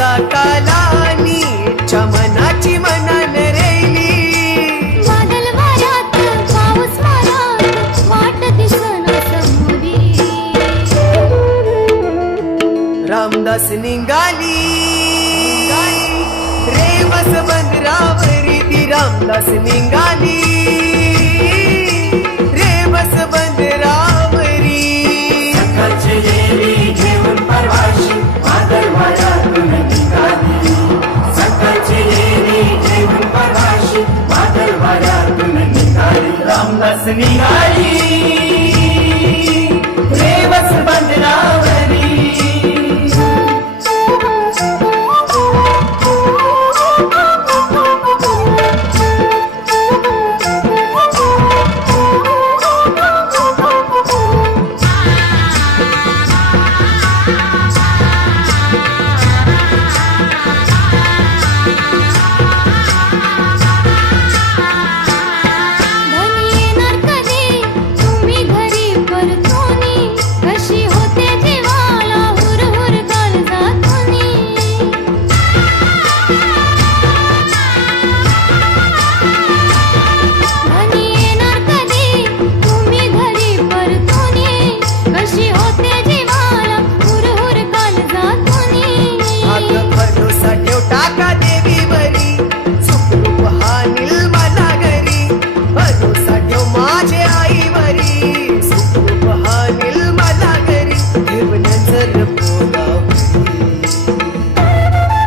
सकालानी इच्छा मनाची मनान रेली वादळ वाऱ्यात पाऊस मारात वाट दिसना समोरी रामदास निघाली रेवस बंदरावरी ती रामदास निघाली रेवस बंदरावरी सकाळची येरी घेऊन परवाशी वादळ वाऱ्यातून निघाली सकाळची येरी घेऊन परवाशी वादळ वाऱ्यातून निघाली रामदास निघाली